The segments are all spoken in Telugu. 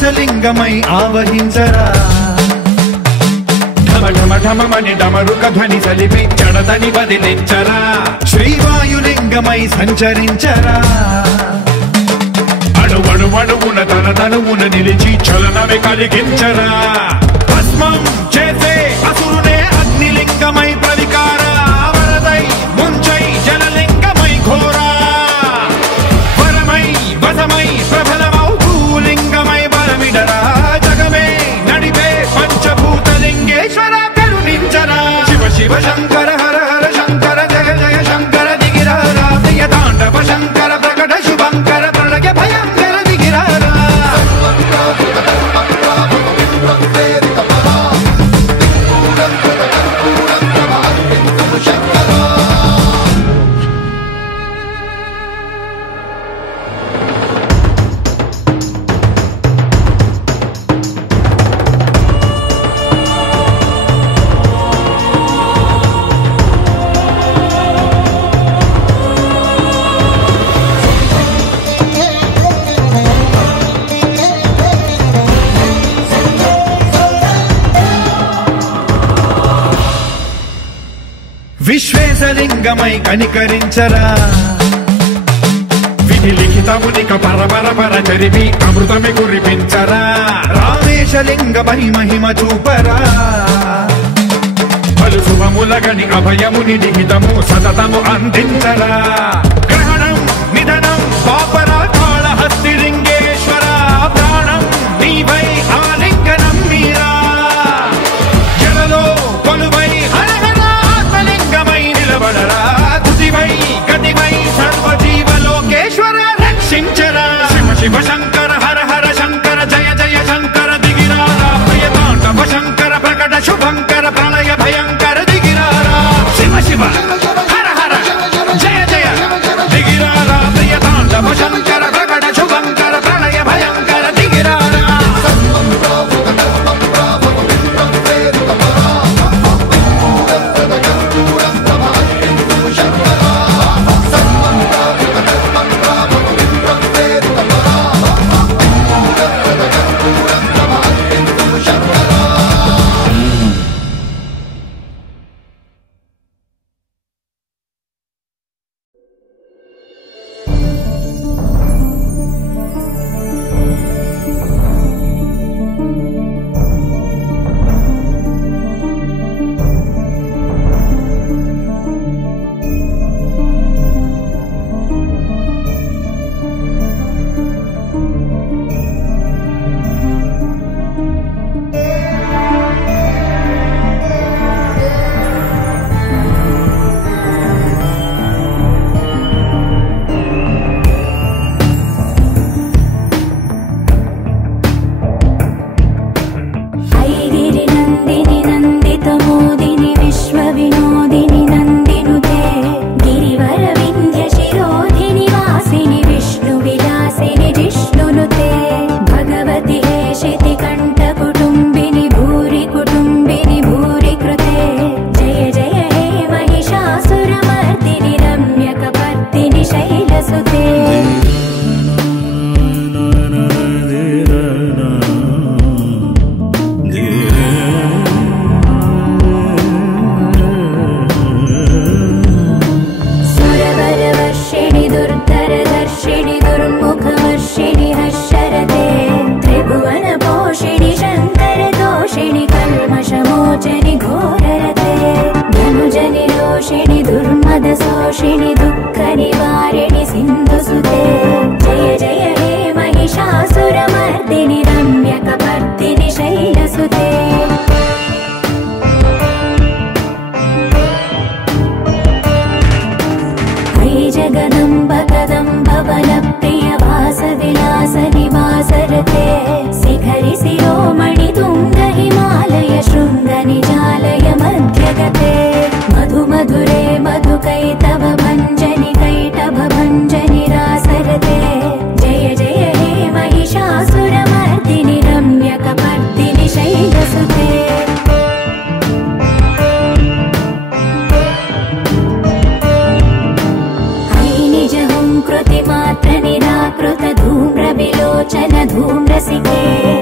ఆకాశలింగమై ఆవహించరా ఢమ ఢమ ఢమమని డమరుక ధ్వని సలిపి జడదని వదిలించరా శ్రీవాయులింగమై సంచరించరా అణువణువున తన తనువున నిలిచి చలనమే కలిగించరా భస్మం చేసే అసురునే అగ్నిలింగమై ప్రవికార వరదై ముంచై జలలింగమై ఘోరా వరమై వసమై ప్రబలమౌ భూలింగమై బలమిడరా జగమే నడిపే పంచభూతలింగేశ్వర కరుణించరా శివ శివ శంకర హర హర శంకర జయ జయ శంకర దిగిరారా ప్రియ తాండవ శంకర ప్రకట శుభంకర ప్రళయ భయంకర దిగిరారా విశ్వేశలింగమై కనికరించరా విధి లిఖితమునిక పరపర చరివి అమృతమి కురిపించరా రామేశలింగమై మహిమ చూపరా పలు శుభములగని అభయముని నిహితము సతతము అందించరా గ్రహణం నిధనం పాపరా కాళహస్తి లింగేశ్వర ప్రాణం నీవై ఆలింగనం మీరా జలలో కొలువై తుదివై గతివై సర్వజీవలోకేశ్వర రక్షించరా శివ శివ శంకర హర హర శంకర జయ జయ శంకర దిగిరారా ప్రియ తాండవ శంకర ప్రకట శుభంకర ప్రళయ భయంకర దిగిరారా శివ శివ హర హర జయ జయ దిగిరారా ప్రియ తాండవ శంకర ప్రకట శుభంకర ప్రళయ భయంకర దిగిరారా शोषिणि दुःख निवारिणि सिन्धुसुते जय जय हे महिषासुरमर्दिनि रम्यकपर्दिनि शैलसुते हरि जगदम्ब कदम्ब वनप्रिय वासविलास निवासरते शिखरि शिरोमणि तुङ्ग हिमालय शृङ्ग निजालय मध्यगते मधु मधुरे मधुकैटभ भञ्जनि कैटभ भञ्जनि रासरते जय जय हे महिषासुरमर्दिनि रम्यकपर्दिनि शैलसुते कृतिमात्र निराकृत धूम्र विलोचन धूम्रसिके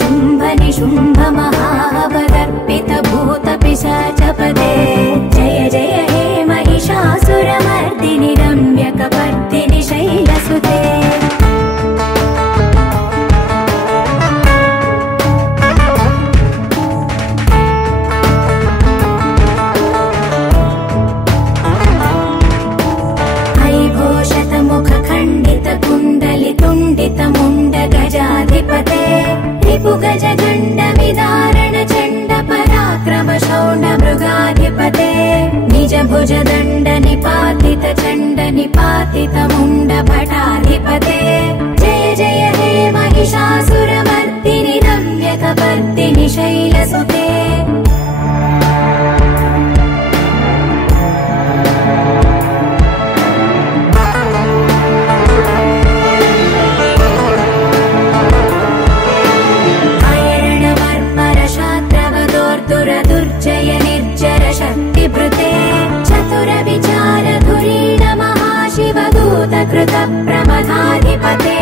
शुम्भ निशुम्भ महावदर्पित भूत पिशाचपदे जय जय हे महिषासुरमर्दिनि रम्यकपर्दिनि शैलसुते मुण्ड गजाधिपते रिपुगज गण्ड विदारण चण्ड पराक्रम शौण्ड मृगाधिपते निज भुज दण्ड निपातित चण्ड निपातित मुण्ड भटाधिपते जय जय हे महिषासुरमर्दिनि रम्यकपर्दिनि शैलसुते दुर्जय निर्जर शक्तिभृते चतुर विचार धुरीण महाशिवदूत कृत प्रमथाधिपते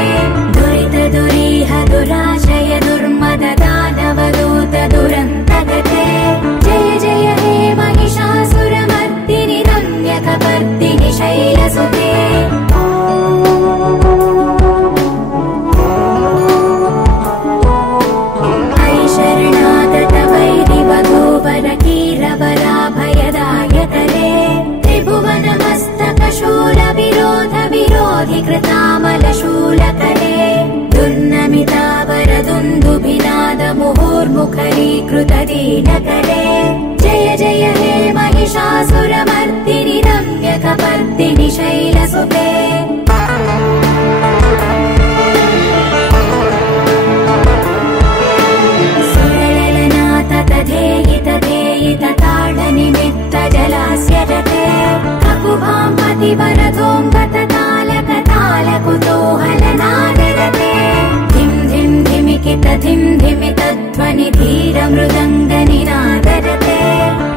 दुरित दुरीह दुराशय दुर्मद दानवदूत दुरन्तगते जय जय हे महिषासुरमर्दिनि रम्यकपर्दिनि शैलसुते कीरवराभयदायकरे त्रिभुवनमस्तकशूल विरोध विरोधि कृतामलशूलकरे दुर्नमितावरदुन्दुभिनाद मुहुर्मुखरीकृत दीनकरे जय जय हे महिषासुरमर्दिनि रम्यकपर्दिनि शैलसुते ताडनिमित्त जलास्य रते ककुभां पतिवरधोऽम्बत तालकुतूहलनादरते धिं धिं धिमिकित धिं धिमितध्वनि धीर मृदङ्गनिनादरते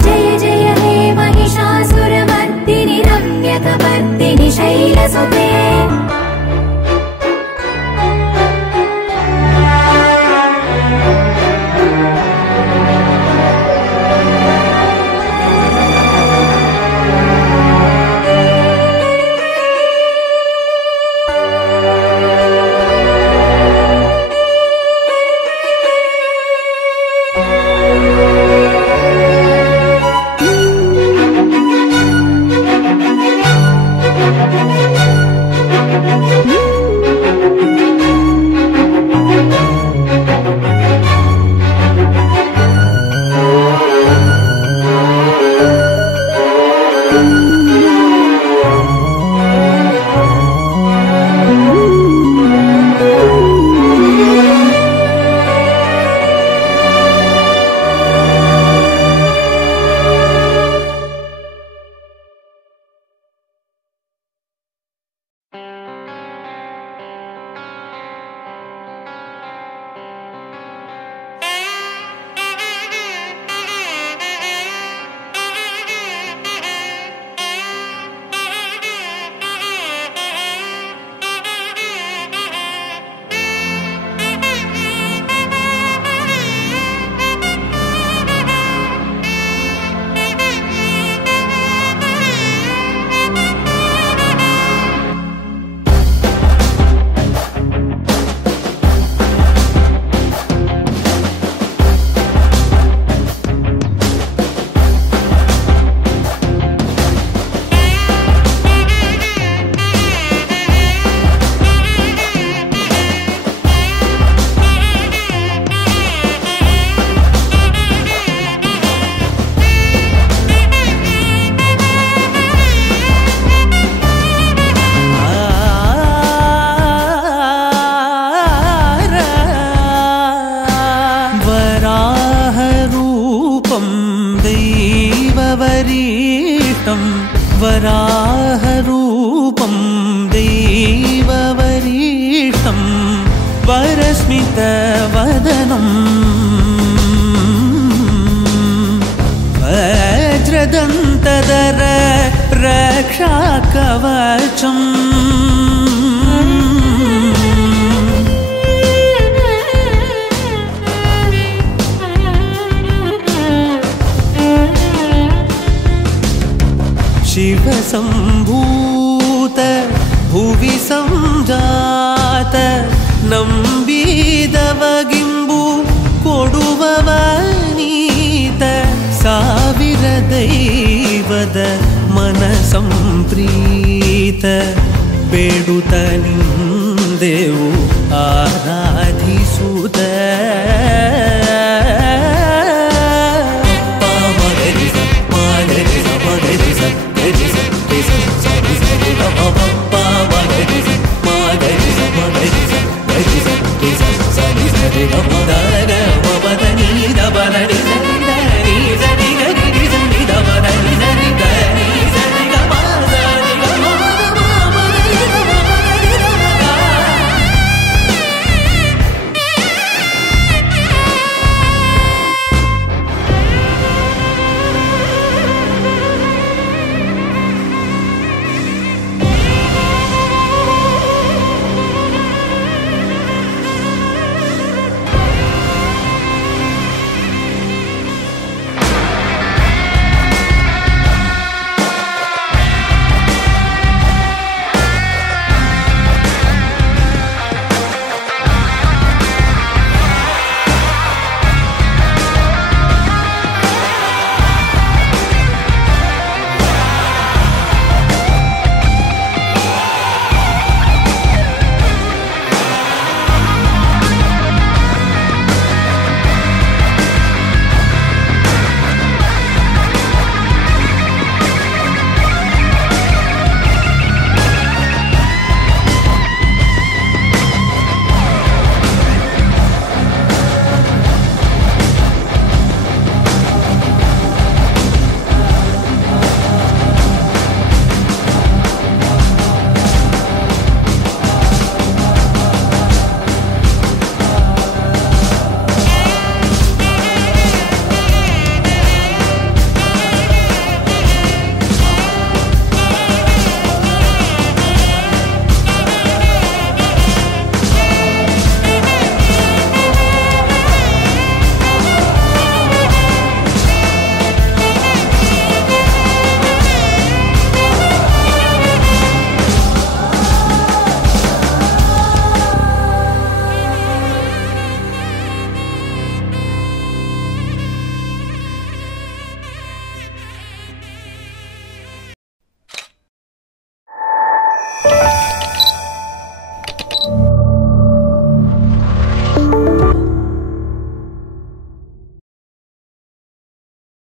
जय जय हे महिषासुरमर्दिनि रम्यकपर्दिनि शैलसुते वराहरूपं दैववरीष्टं वरस्मितवदनं वज्रदन्तधर रक्षाकवचम् ಶಿವಸಂಭೂತ ಭುವಿ ಸಂಜಾತ ನಂಬಿದವಗಿಂಬು ಕೊಡುವವ ನೀತ ಸಾವಿರ ದೈವದ ಮನ ಸಂಪ್ರೀತ ಬೇಡುತ್ತ ನಿಂದೆವು ಆರಾಧಿಸುತ್ತ